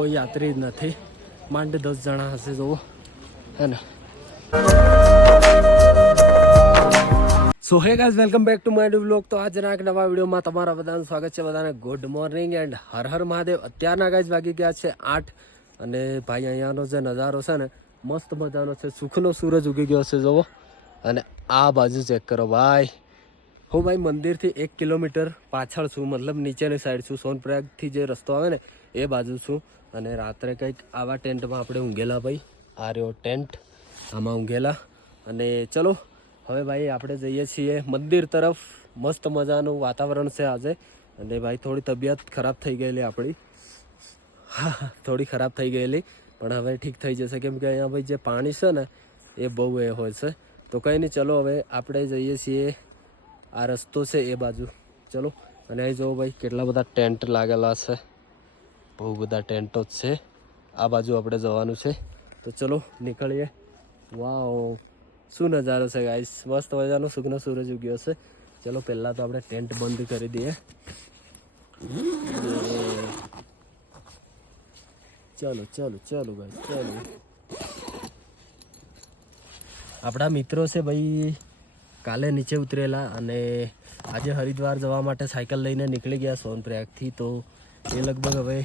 કોઈ યાત્રી જ નથી, માંડ 10 જણા હશે જુઓ હે ને. So hey guys, welcome back to my new vlog. તો આજના એક નવા વિડીયોમાં તમારા બધાનું સ્વાગત છે. બધાને ગુડ મોર્નિંગ એન્ડ હર હર મહાદેવ. અત્યારના ગાઈઝ વાગી ગયા છે 8 અને ભાઈ અહીંયાનો જે નજારો છે ને મસ્ત મજાનો છે. સુખનો સૂરજ ઉગી ગયો છે જુઓ. અને આ બાજુ ચેક કરો ભાઈ, હું ભાઈ મંદિરથી 1 કિલોમીટર પાછળ છું, મતલબ નીચેની સાઈડ છું. સોનપ્રયાગથી જે રસ્તો આવે ને એ બાજુ છું. અને રાત્રે કંઈક આવા ટેન્ટમાં આપણે ઊંઘેલા ભાઈ. આ રહ્યો ટેન્ટ, આમાં ઊંઘેલા. અને ચલો હવે ભાઈ આપણે જઈએ છીએ મંદિર તરફ. મસ્ત મજાનું વાતાવરણ છે આજે. અને ભાઈ થોડી તબિયત ખરાબ થઈ ગયેલી આપણી, હા થોડી ખરાબ થઈ ગયેલી, પણ હવે ઠીક થઈ જશે. કેમ કે અહીંયા ભાઈ જે પાણી છે ને એ બહુ એ હોય છે. તો કંઈ નહીં, ચલો હવે આપણે જઈએ છીએ. આ રસ્તો છે એ બાજુ, ચલો. અને અહીં જુઓ ભાઈ કેટલા બધા ટેન્ટ લાગેલા છે, બહુ બધા ટેન્ટો જ છે. આ બાજુ આપણે જવાનું છે, તો ચલો નીકળીએ. વાવ, શું નજારો છે ગાઈસ, મસ્ત મજાનો સુખનો સૂરજ ઉગ્યો છે. ચલો પહેલાં તો આપણે ટેન્ટ બંધ કરી દઈએ. ચલો ચલો ચલો ગાઈસ ચલો. આપણા મિત્રો છે ભાઈ, કાલે નીચે ઉતરેલા અને આજે હરિદ્વાર જવા માટે સાયકલ લઈને નીકળી ગયા સોનપ્રયાગથી. તો એ લગભગ હવે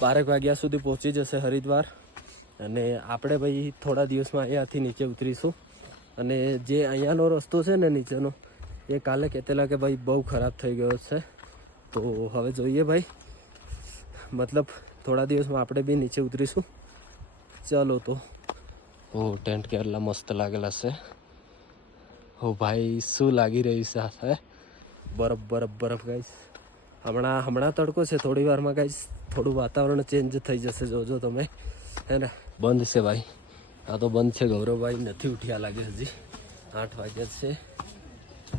12 વાગ્યા સુધી પહોંચી જશે હરિદ્વાર. અને આપણે ભાઈ થોડા દિવસમાં અહીંયાથી નીચે ઉતરીશું. અને જે અહીંયાનો રસ્તો છે ને નીચેનો, એ કાલે કહેતેલા કે ભાઈ બહુ ખરાબ થઈ ગયો છે. તો હવે જોઈએ ભાઈ, મતલબ થોડા દિવસમાં આપણે બી નીચે ઉતરીશું. ચાલો તો. ઓ ટેન્ટ કેટલા મસ્ત લાગેલા છે. હો ભાઈ શું લાગી રહ્યું છે આ, બરફ બરફ બરફ ગાઈસ. હમણાં તડકો છે, થોડી વારમાં ગાઈસ થોડું વાતાવરણ ચેન્જ થઈ જશે, જોજો તમે હે ને. બંધ છે ભાઈ, આ તો બંધ છે. ગૌરવભાઈ નથી ઉઠ્યા લાગે, હજી 8 વાગ્યા છે.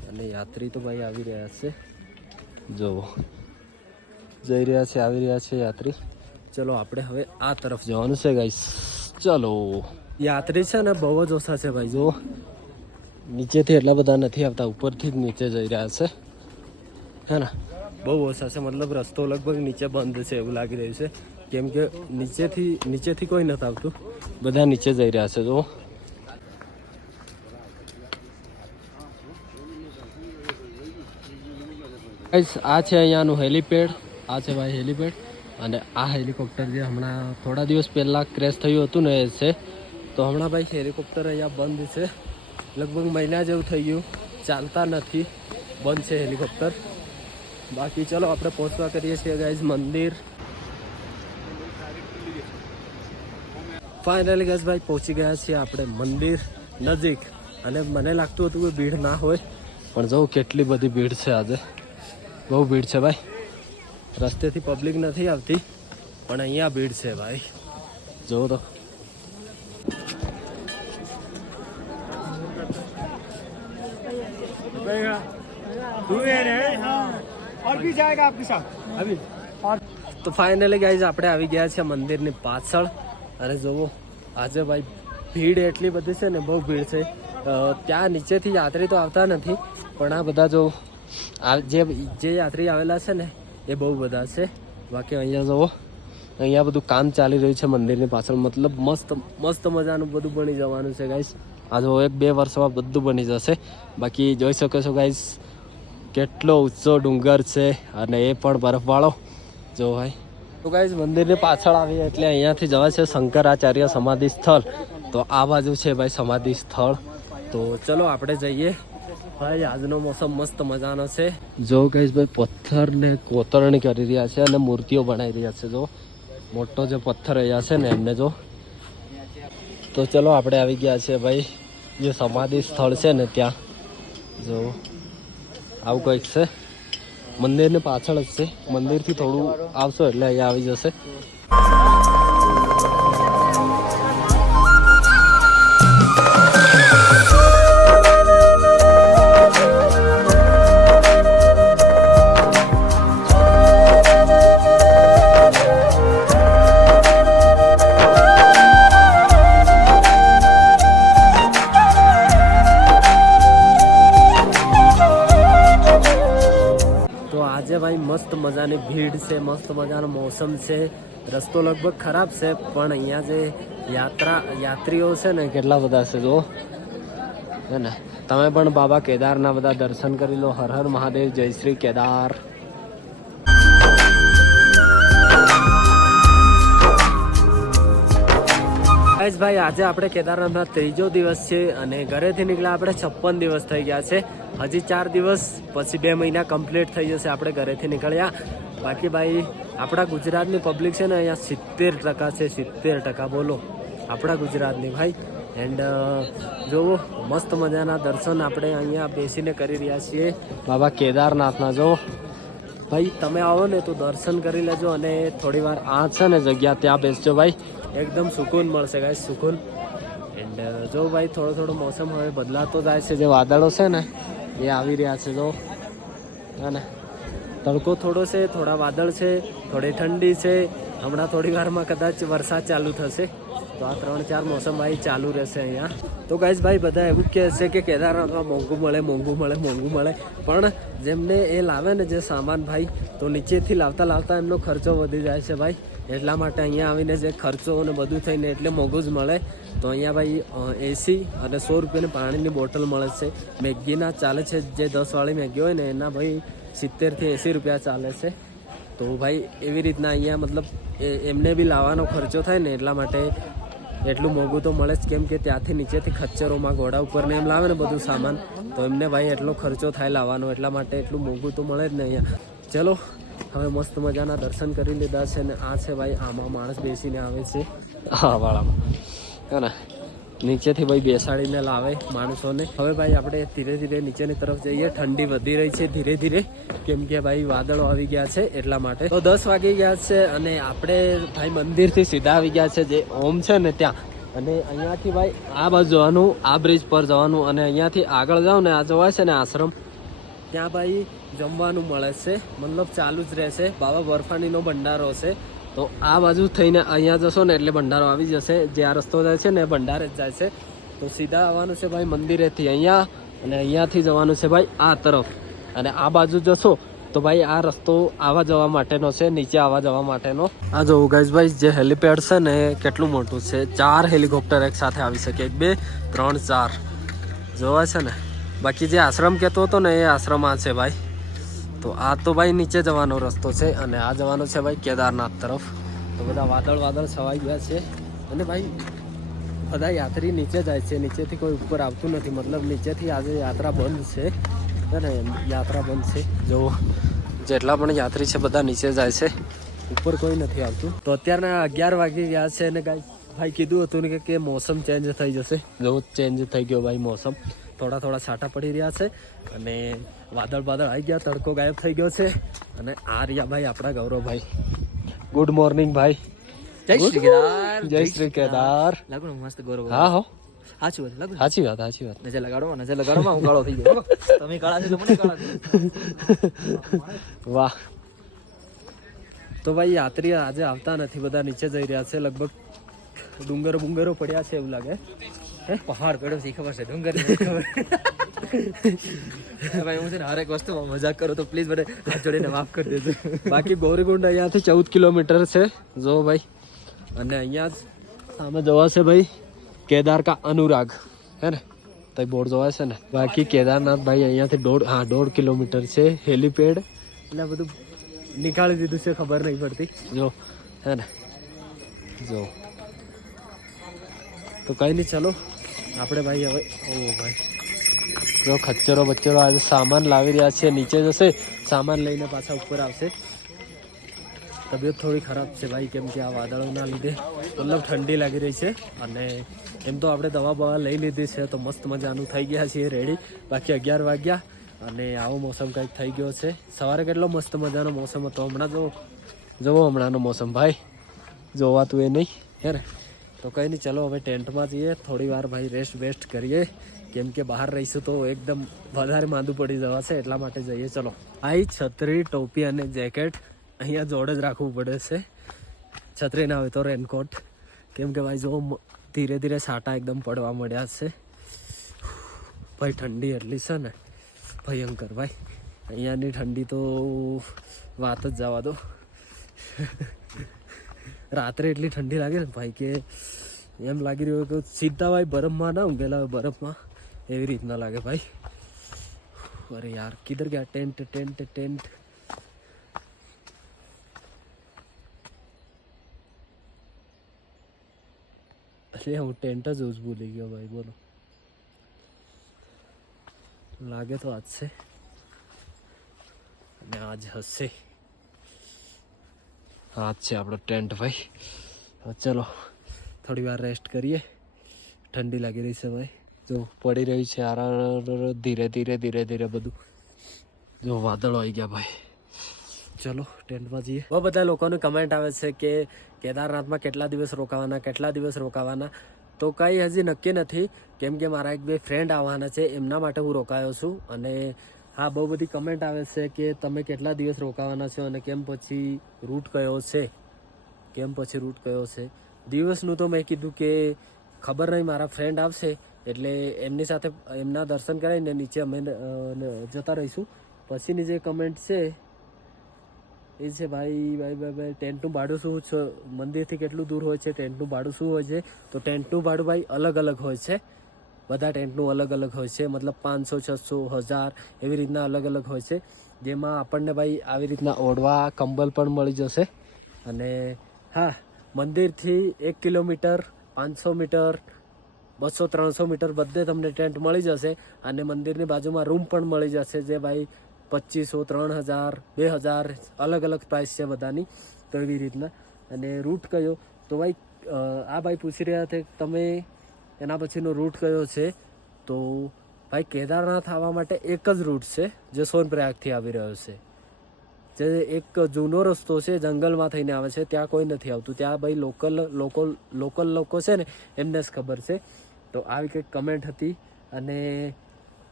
અને યાત્રી તો ભાઈ આવી રહ્યા છે, જુઓ જઈ રહ્યા છે, આવી રહ્યા છે યાત્રી. ચલો આપણે હવે આ તરફ જવાનું છે ગાઈસ, ચલો. યાત્રી છે ને બહુ જ ઓછા છે ભાઈ, જુઓ નીચેથી એટલા બધા નથી આવતા, ઉપરથી જ નીચે જઈ રહ્યા છે હે ને. બહુ ઓછા છે, મતલબ રસ્તો લગભગ નીચે બંધ છે એવું લાગી રહ્યું છે. કેમ કે નીચેથી કોઈ નથી આવતું, બધા નીચે જઈ રહ્યા છે જુઓ. આ છે અહીંયાનું હેલિપેડ, આ છે ભાઈ હેલિપેડ. અને આ હેલિકોપ્ટર જે હમણાં થોડા દિવસ પહેલાં ક્રેશ થયું હતું ને એ છે. તો હમણાં ભાઈ હેલિકોપ્ટર અહીંયા બંધ છે, લગભગ મહિના જેવું થઈ ગયું, ચાલતા નથી, બંધ છે હેલિકોપ્ટર. બાકી ચલો આપણે પહોંચવા કરીએ છીએ ગાઈઝ મંદિર. ફાઇનલી ગાઈઝ ભાઈ પહોંચી ગયા છીએ આપણે મંદિર નજીક. અને મને લાગતું હતું કે ભીડ ના હોય, પણ જો કેટલી બધી ભીડ છે આજે, બહુ ભીડ છે ભાઈ. રસ્તેથી પબ્લિક નથી આવતી, પણ અહીંયા ભીડ છે ભાઈ, જુઓ તો. તો ફાઇનલી ગાઈઝ આપણે આવી ગયા છે મંદિરની પાછળ. અને જુઓ આજે ભાઈ ભીડ એટલી બધી છે ને, બહુ ભીડ છે. ત્યાં નીચેથી યાત્રી તો આવતા નથી, પણ આ બધા જો જે યાત્રી આવેલા છે ને એ બહુ બધા છે. બાકી અહીંયા જુઓ, અહીંયા બધું કામ ચાલી રહ્યું છે મંદિરની પાછળ, મતલબ મસ્ત મજાનું બધું બની જવાનું છે ગાઈઝ. આ જો 1-2 વર્ષમાં બધું બની જશે. બાકી જોઈ શકો છો ગાઈઝ કેટલો ઊંચો ડુંગર છે, અને એ પણ બરફવાળો, જો ભાઈ. તો ગાઈઝ મંદિરની પાછળ આવીએ એટલે અહીંયાથી જવા છે શંકરાચાર્ય સમાધિ સ્થળ. તો આ બાજુ છે ભાઈ સમાધિ સ્થળ. તો ચલો આપણે જઈએ ભાઈ. આજનો મોસમ મસ્ત મજાનો છે. જો ગાઈઝ ભાઈ પથ્થરને કોતરણી કરી રહ્યા છે અને મૂર્તિઓ બનાવી રહ્યા છે. જો મોટો જે પથ્થર અહીંયા છે ને એમને જો. તો ચલો આપણે આવી ગયા છે ભાઈ જે સમાધિ સ્થળ છે ને ત્યાં. જો આવું કંઈક છે, મંદિરની પાછળ જ છે. મંદિરથી થોડું આવશો એટલે અહીંયા આવી જશે. મસ્ત મજાની ભીડ છે, મસ્ત મજાનો મોસમ છે. રસ્તો લગભગ ખરાબ છે, પણ અહીંયા જે યાત્રીઓ છે ને કેટલા બધા છે જો હે ને. તમે પણ બાબા કેદારના બધા દર્શન કરી લો. હર હર મહાદેવ, જય શ્રી કેદાર. ભાઈ આજે આપણે કેદારનાથના ત્રીજો દિવસ છે અને ઘરેથી નીકળ્યા આપણે 56 દિવસ થઈ ગયા છે. હજી 4 દિવસ પછી 2 મહિના કમ્પ્લીટ થઈ જશે આપણે ઘરેથી નીકળ્યા. બાકી ભાઈ આપણા ગુજરાતની પબ્લિક છે ને અહીંયા 70% છે. 70% બોલો આપણા ગુજરાતની ભાઈ. એન્ડ જો મસ્ત મજાના દર્શન આપણે અહીંયા બેસીને કરી રહ્યા છીએ બાબા કેદારનાથના. જો ભાઈ તમે આવો ને તો દર્શન કરી લેજો અને થોડી વાર આ છે ને જગ્યા ત્યાં બેસજો ભાઈ, એકદમ સુકૂન મળશે ગાઈસ, સુકૂન. એન્ડ જો ભાઈ થોડો મોસમ હવે બદલાતો જાય છે. જે વાદળો છે ને એ આવી રહ્યા છે જો હે ને. તડકો થોડો છે, થોડા વાદળ છે, થોડી ઠંડી છે. હમણાં થોડી વારમાં કદાચ વરસાદ ચાલુ થશે. તો આ 3-4 મોસમ ભાઈ ચાલુ રહેશે અહીંયા. તો ગાઈસ ભાઈ બધા એવું કહે છે કે કેદારનાથમાં મોંઘું મળે, પણ જેમને એ લાવે ને જે સામાન ભાઈ, તો નીચેથી લાવતા એમનો ખર્ચો વધી જાય છે ભાઈ. એટલા માટે અહીંયા આવીને જે ખર્ચો અને બધું થઈને એટલે મોંઘું જ મળે. તો અહીંયા ભાઈ એસી અને 100 રૂપિયાની પાણીની બોટલ મળે છે. મેગીના ચાલે છે, જે 10 વાળી મેગી હોય ને એના ભાઈ 70 થી 80 રૂપિયા ચાલે છે. તો ભાઈ એવી રીતના અહીંયા મતલબ એમને બી લાવવાનો ખર્ચો થાય ને એટલા માટે એટલું મોંઘું તો મળે જ. કેમ કે ત્યાંથી નીચેથી ખચ્ચરોમાં ઘોડા ઉપર ને એમ લાવે ને બધું સામાન, તો એમને ભાઈ એટલો ખર્ચો થાય લાવવાનો, એટલા માટે એટલું મોંઘું તો મળે જ ને અહીંયા. ચલો હવે મસ્ત મજાના દર્શન કરી લીધા છે. ને આ છે ભાઈ, આમાં માણસ બેસીને આવે છે હા વાળામાં હે ને. નીચેથી ભાઈ બેસાડીને લાવે માણસોને. હવે ભાઈ આપણે ધીરે ધીરે નીચેની તરફ જઈએ. ઠંડી વધી રહી છે ધીરે ધીરે, કેમ કે ભાઈ વાદળો આવી ગયા છે એટલા માટે. તો 10 વાગી ગયા છે અને આપણે ભાઈ મંદિરથી સીધા આવી ગયા છે જે ઓમ છે ને ત્યાં. અને અહીંયાથી ભાઈ આ બાજુ જવાનું, આ બ્રિજ પર જવાનું, અને અહીંયાથી આગળ જાઓ ને આ જવાય છે ને આશ્રમ, ત્યાં ભાઈ જમવાનું મળે છે, મતલબ ચાલુ જ રહેશે. બાબા બર્ફાનીનો ભંડારો છે. તો આ બાજુ થઈને અહીંયા જશો ને એટલે ભંડારો આવી જશે. જે આ રસ્તો જાય છે ને એ ભંડારે જ જાય છે. તો સીધા આવવાનું છે ભાઈ મંદિરેથી અહીંયા, અને અહીંયાથી જવાનું છે ભાઈ આ તરફ. અને આ બાજુ જશો તો ભાઈ આ રસ્તો આવવા જવા માટેનો છે, નીચે આવવા જવા માટેનો. આ જોવું ગાઈસ ભાઈ, જે હેલિપેડ છે ને કેટલું મોટું છે. 4 હેલિકોપ્ટર એક સાથે આવી શકે, 1 2 3 4 જોવા છે ને. બાકી જે આશ્રમ કહેતો હતો ને એ આશ્રમ આ છે ભાઈ. તો આ તો ભાઈ નીચે જવાનો રસ્તો છે અને આ જવાનો છે ભાઈ કેદારનાથ તરફ. તો બધા વાદળ છવાઈ ગયા છે અને ભાઈ બધા યાત્રી નીચે જાય છે. નીચેથી કોઈ ઉપર આવતું નથી, મતલબ નીચેથી આજે યાત્રા બંધ છે ને, યાત્રા બંધ છે. જો જેટલા પણ યાત્રી છે બધા નીચે જાય છે, ઉપર કોઈ નથી આવતું. તો અત્યારના 11 વાગી ગયા છે અને ભાઈ કીધું હતું ને કે મોસમ ચેન્જ થઈ જશે. જો ચેન્જ થઈ ગયો ભાઈ મોસમ, થોડા છાંટા પડી રહ્યા છે અને વાદળ આવી ગયા, તડકો ગાયબ થઈ ગયો છે. અને આ રહ્યા ભાઈ આપણા ગૌરવભાઈ. ગુડ મોર્નિંગ ભાઈ. જય શ્રી કેદાર. જય શ્રી કેદાર. લાગુ મસ્ત ગૌરવ. હા હો સાચી વાત લાગુ. સાચી વાત. નજર લગાડો હું કાળો થઈ ગયો. તમે કાળા છો તો મને કાળા છો. વાહ. તો ભાઈ યાત્રી આજે આવતા નથી, બધા નીચે જઈ રહ્યા છે. લગભગ ડુંગરો પડ્યા છે એવું લાગે. પહાડ પડ્યો છે ખબર છે, ડુંગર ખબર. ભાઈ હું છે ને હરેક વસ્તુમાં મજાક કરું તો પ્લીઝ મને હાથ જોડીને માફ કરી દેજો. બાકી ગૌરીકુંડ અહીંયાથી 14 કિલોમીટર છે જો ભાઈ. અને અહીંયા જ સામે જોવા છે ભાઈ કેદાર કા અનુરાગ હે ને, તો બોર્ડ જોવા છે ને. બાકી કેદારનાથ ભાઈ અહીંયાથી 1.5 કિલોમીટર છે. હેલીપેડ એટલે બધું નીકાળી દીધું છે, ખબર નહીં પડતી જો હે ને. જો તો કઈ નહીં, ચલો આપણે ભાઈ હવે ભાઈ જો ખચ્ચરો બચ્ચરો આજે સામાન લાવી રહ્યા છે. નીચે જશે, સામાન લઈને પાછા ઉપર આવશે. તબિયત થોડી ખરાબ છે ભાઈ, કેમ કે આ વાદળોના લીધે મતલબ ઠંડી લાગી રહી છે. અને એમ તો આપણે દવા લઈ લીધી છે, તો મસ્ત મજાનું થઈ ગયા છીએ રેડી. બાકી 11 વાગ્યા અને આવો મોસમ કંઈક થઈ ગયો છે. સવારે કેટલો મસ્ત મજાનો મોસમ હતો, હમણાં જોવો હમણાંનો મોસમ ભાઈ જોવાતું એ નહીં હે ને. તો કંઈ નહીં, ચલો હવે ટેન્ટમાં જઈએ, થોડી વાર ભાઈ રેસ્ટ કરીએ, કેમ કે બહાર રહીશું તો એકદમ વધારે માંદું પડી જવાશે, એટલા માટે જઈએ. ચલો આ છત્રી, ટોપી અને જેકેટ અહીંયા જોડે જ રાખવું પડે છે. છત્રી ના હોય તો રેનકોટ, કેમ કે ભાઈ જો ધીરે ધીરે છાંટા એકદમ પડવા મળ્યા છે ભાઈ. ઠંડી એટલી છે ને ભયંકર ભાઈ. અહીંયાની ઠંડી તો વાત જ જવા દો. રાત્રે એટલી ઠંડી લાગે ને ભાઈ કે એમ લાગી રહ્યું કે સીધા ભાઈ બરફમાં ના ઊંઘેલા હોય બરફમાં એવી રીતના લાગે ભાઈ. અરે યાર કિધર ગયા ટેન્ટ ટેન્ટ ટેન્ટ. અરે હું ટેન્ટ જ ભૂલી ગયો ભાઈ. બોલો લાગે તો આજ છે અને આજ હશે. આજ છે આપણો ટેન્ટ ભાઈ. ચલો થોડી વાર રેસ્ટ કરીએ. ઠંડી લાગી રહી છે ભાઈ. જો પડી રહી છે ધીરે ધીરે ધીરે ધીરે બધું. જો વાદળો આવી ગયા ભાઈ. ચલો ટેન્ટમાં જઈએ. બહુ બધા લોકોની કમેન્ટ આવે છે કે કેદારનાથમાં કેટલા દિવસ રોકાવાના કેટલા દિવસ રોકાવાના. તો કંઈ હજી નક્કી નથી કેમ કે મારા એક બે ફ્રેન્ડ આવવાના છે એમના માટે હું રોકાયો છું. અને હા બહુ બધી કમેન્ટ આવે છે કે તમે કેટલા દિવસ રોકાવાના છો અને કેમ પછી રૂટ કયો છે દિવસનું. તો મેં કીધું કે ખબર નહીં મારા ફ્રેન્ડ આવશે એટલે એમની સાથે એમના દર્શન કરાવીને નીચે અમે જતા રહીશું. પછીની જે કમેન્ટ છે એ છે ભાઈ ટેન્ટનું ભાડું શું છે, મંદિરથી કેટલું દૂર હોય છે, ટેન્ટનું ભાડું શું હોય છે. તો ટેન્ટનું ભાડું ભાઈ અલગ અલગ હોય છે. બધા ટેન્ટનું અલગ અલગ હોય છે. મતલબ 500 600 1000 એવી રીતના અલગ અલગ હોય છે. જેમાં આપણને ભાઈ આવી રીતના ઓઢવા કંબલ પણ મળી જશે. અને હા મંદિરથી 1 કિલોમીટર 500 મીટર 200 300 મીટર બધે તમને ટેન્ટ મળી જશે. અને મંદિરની બાજુમાં રૂમ પણ મળી જશે જે ભાઈ 2500 3000 2000 અલગ અલગ પ્રાઇસ છે બધાની. તો એવી રીતના. અને રૂટ કયો તો ભાઈ આ ભાઈ પૂછી રહ્યા હતા તમે એના પછીનો રૂટ કયો છે. તો ભાઈ કેદારનાથ આવવા માટે એક જ રૂટ છે જે સોનપ્રયાગથી આવી રહ્યો છે. જે એક જૂનો રસ્તો છે જંગલમાં થઈને આવે છે ત્યાં કોઈ નથી આવતું. ત્યાં ભાઈ લોકલ લોકો છે ને એમને જ ખબર છે. તો આવી કંઈક કમેન્ટ હતી. અને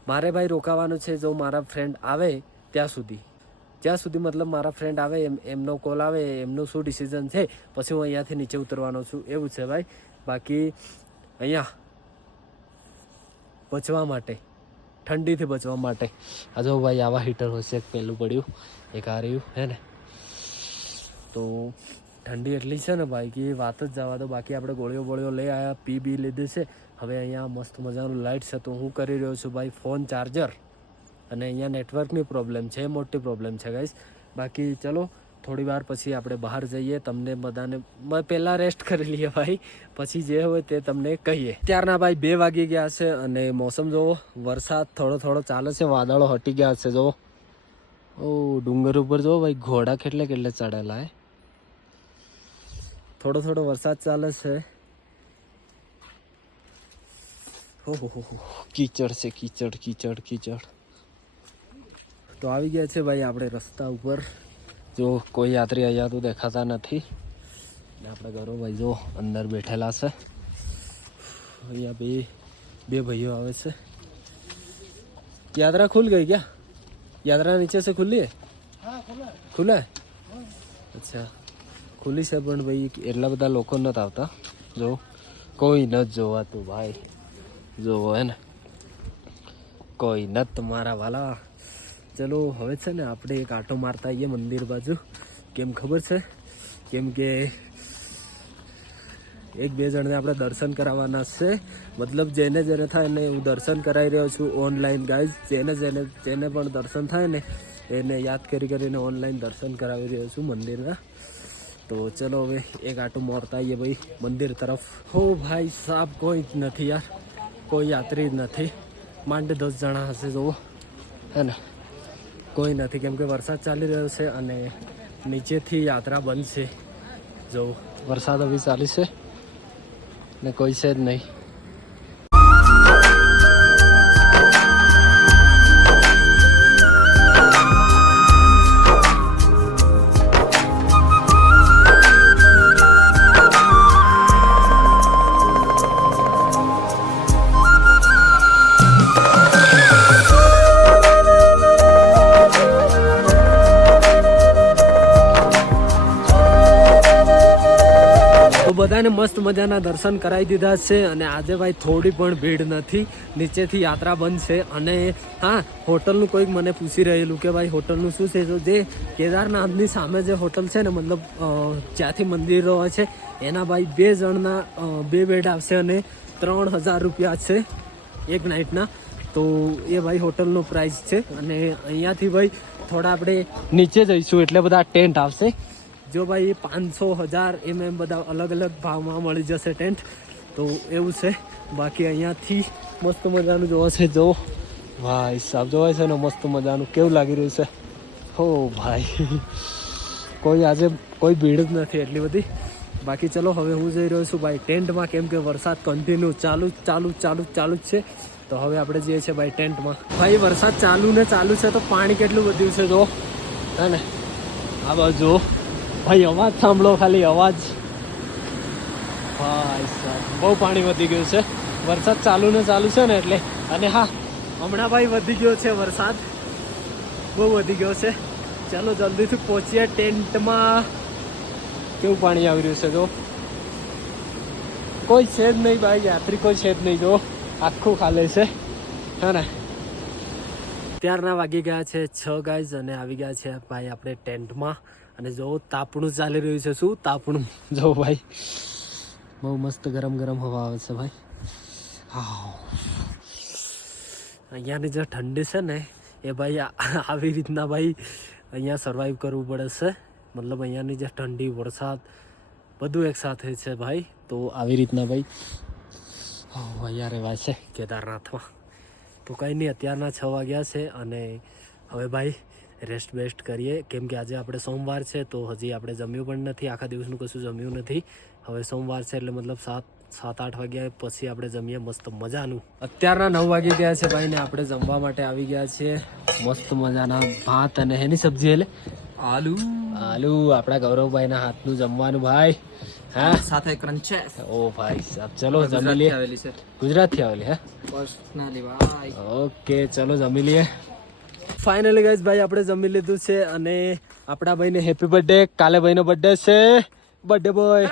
મારે ભાઈ રોકાવાનું છે જો મારા ફ્રેન્ડ આવે ત્યાં સુધી મતલબ મારા ફ્રેન્ડ આવે એમનો કોલ આવે એમનું શું ડિસિઝન છે પછી હું અહીંયાથી નીચે ઉતરવાનો છું એવું છે ભાઈ. બાકી અહીંયા બચવા માટે ઠંડીથી બચવા માટે આ જો ભાઈ આવા હીટર હોય છે. એક પહેલું પડ્યું એક આ રહ્યું હે ને. તો ઠંડી એટલી છે ને ભાઈ કે વાત જ જવા દો. બાકી આપણે ગોળીઓ લઈ આવ્યા પી લીધી છે. હવે અહીંયા મસ્ત મજાનું લાઇટ છે તો હું કરી રહ્યો છું ભાઈ ફોન ચાર્જર. અને અહીંયા નેટવર્કની પ્રોબ્લેમ છે મોટી પ્રોબ્લેમ છે ગાઈસ. બાકી ચલો થોડી વાર પછી આપણે બહાર જઈએ. તમને બધાને પહેલાં રેસ્ટ કરી લઈએ ભાઈ પછી જે હોય તે તમને કહીએ. ત્યારના ભાઈ 2 વાગી ગયા છે અને મોસમ જોવો વરસાદ થોડો ચાલે છે. વાદળો હટી ગયા છે જોવો. ઓ ડુંગર ઉપર જોવો ભાઈ ઘોડા કેટલે ચડેલા હે. થોડો વરસાદ ચાલે છે. હો કીચડ છે કીચડ. તો આવી ગયા છે ભાઈ આપણે રસ્તા ઉપર. જો કોઈ યાત્રી અહીંયા તો દેખાતા નથી. ને આપણે ઘરો ભાઈ જો અંદર બેઠેલા છે. અહીંયા બે ભાઈઓ આવે છે. यात्रा खुल गई क्या? यात्रा नीचे से खुली है? खुला है? અચ્છા ખુલ્લી છે પણ ભાઈ એટલા બધા લોકો નથી આવતા. જો કોઈ નથી જોવાતું ભાઈ. જોવો હે ને કોઈ નથી તમારા વાલા. ચલો હવે છે ને આપણે એક આંટો મારતા આવીએ મંદિર બાજુ. કેમ ખબર છે? કેમ કે 1-2 જણને આપણે દર્શન કરાવવાના છે. મતલબ જેને થાય ને હું દર્શન કરાવી રહ્યો છું ઓનલાઈન ગાઈઝ. જેને પણ દર્શન થાય ને એને યાદ કરીને ઓનલાઈન દર્શન કરાવી રહ્યો છું મંદિરના. તો ચલો હવે એક આંટો મારતા આવીએ ભાઈ મંદિર તરફ. હો ભાઈ સાહેબ કોઈ જ નથી યાર. કોઈ યાત્રી જ નથી. માંડ 10 જણા હશે જુઓ હે ને. કોઈ નથી કેમ કે વરસાદ ચાલી રહ્યો છે અને નીચેથી યાત્રા બંધ છે. જો વરસાદ હવે ચાલે છે ને કોઈ છે જ નહીં. તો બધાને મસ્ત મજાના દર્શન કરાવી દીધા છે અને આજે ભાઈ થોડી પણ ભીડ નથી. નીચેથી યાત્રા બંધ છે. અને હા, હોટલનું કોઈક મને પૂછી રહેલું કે ભાઈ હોટલનું શું છે. તો જે કેદારનાથની સામે જે હોટલ છે ને, મતલબ જ્યાંથી મંદિરો હોય છે એના ભાઈ 2 જણના 2 બેડ આવશે અને 3000 રૂપિયા છે એક નાઇટના. તો એ ભાઈ હોટલનો પ્રાઇસ છે. અને અહીંયાથી ભાઈ થોડા આપણે નીચે જઈશું એટલે બધા ટેન્ટ આવશે. જો ભાઈ 500 1000 એમ બધા અલગ અલગ ભાવમાં મળી જશે ટેન્ટ. તો એવું છે. બાકી અહીંયાથી મસ્ત મજાનું જોવા છે. જો ભાઈ સાહેબ જોવાય છે ને, મસ્ત મજાનું કેવું લાગી રહ્યું છે. હો ભાઈ, આજે કોઈ ભીડ જ નથી એટલી બધી. બાકી ચલો હવે હું જઈ રહ્યો છું ભાઈ ટેન્ટમાં, કેમ કે વરસાદ કન્ટિન્યુ ચાલુ જ છે. તો હવે આપણે જઈએ છીએ ભાઈ ટેન્ટમાં. ભાઈ વરસાદ ચાલુ છે તો પાણી કેટલું વધ્યું છે જો, હે ને. આ બાજુ ભાઈ અવાજ સાંભળો, ખાલી અવાજ. ભાઈ સાહેબ બહુ પાણી વધી ગયું છે. વરસાદ ચાલુ છે ને એટલે. અને હા, હમણાં ભાઈ વધી ગયો છે વરસાદ, બહુ વધી ગયો છે. ચાલો જલ્દીથી પહોંચીએ ટેન્ટમાં. કેવું પાણી આવી રહ્યું છે જો, કોઈ છે જ નહીં ભાઈ, યાત્રી કોઈ છે જ નહીં. જો આખું ખાલી છે, હે ને. ત્યારના વાગી ગયા છે 6 ગાઈઝ અને આવી ગયા છે ભાઈ આપણે ટેન્ટમાં. અને જો તાપણું ચાલી રહ્યું છે. શું તાપણું જો ભાઈ, બહુ મસ્ત ગરમ હવા આવે છે ભાઈ. હા, અહીંયાની જે ઠંડી છે ને એ ભાઈ આવી રીતના ભાઈ અહીંયા સર્વાઈવ કરવું પડે છે. મતલબ અહીંયાની જે ઠંડી, વરસાદ બધું એકસાથે છે ભાઈ. તો આવી રીતના ભાઈ અહીંયા રહેવાય છે કેદારનાથમાં. તો કંઈ નહીં, અત્યારના 6 વાગ્યા છે અને હવે ભાઈ રેસ્ટ બેસ્ટ કરીએ, કેમ કે આજે આપણે સોમવાર છે. તો હજી આપણે જમ્યું પણ નથી, આખા દિવસનું કશું જમ્યું નથી. હવે સોમવાર છે એટલે મતલબ 7-8 વાગ્યા પછી આપણે જમીએ મસ્ત મજાનું. અત્યારના 9 વાગી ગયા છે ભાઈ ને આપણે જમવા માટે આવી ગયા છીએ. મસ્ત મજાના ભાત અને એની સબ્જી, એટલે આલુ આપણા ગૌરવભાઈના હાથનું જમવાનું ભાઈ. હા, સાથે ક્રંચેસ. ઓ ભાઈ સાહેબ, ચલો જમી લઈએ. ગુજરાતથી આવેલી હે? પર્સનલી ભાઈ. ઓકે, ચલો જમી લઈએ. ફાઇનલી ગાઈઝ ભાઈ આપણે જમી લીધું છે અને આપણા ભાઈને હેપી બર્થડે. કાલે ભાઈનો બર્થડે છે. Birthday boy.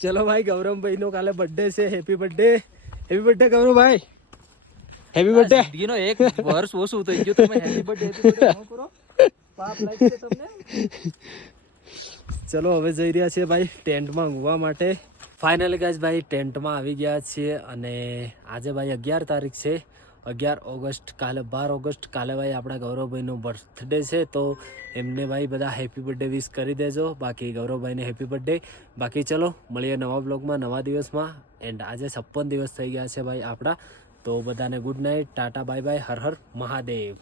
ચલો ભાઈ, ગૌરવભાઈનો કાલે બર્થડે છે. Happy birthday Gauravbhai. Happy birthday. દીનો એક વર્ષ ઓછું થઈ ગયું, તમે હેપી બર્થડે ન કરો. પાપ લાગશે તમને. ચલો હવે જઈ રહ્યા છીએ ભાઈ ટેન્ટમાં ઊંઘવા માટે. ફાઇનલી ગાઈઝ ભાઈ ટેન્ટમાં આવી ગયા છીએ અને આજે ભાઈ 11 તારીખ છે, 11 ઓગસ્ટ. કાલે 12 ઓગસ્ટ. કાલે ભાઈ આપણા ગૌરવભાઈનો બર્થડે છે. તો એમને ભાઈ બધા હેપી બર્થડે વિશ કરી દેજો. બાકી ગૌરવભાઈને હેપી બર્થડે. બાકી ચલો મળીએ નવા બ્લોગમાં, નવા દિવસમાં. એન્ડ આજે 56 દિવસ થઈ ગયા છે ભાઈ આપણા. તો બધાને good night, tata, bye bye, હર હર મહાદેવ.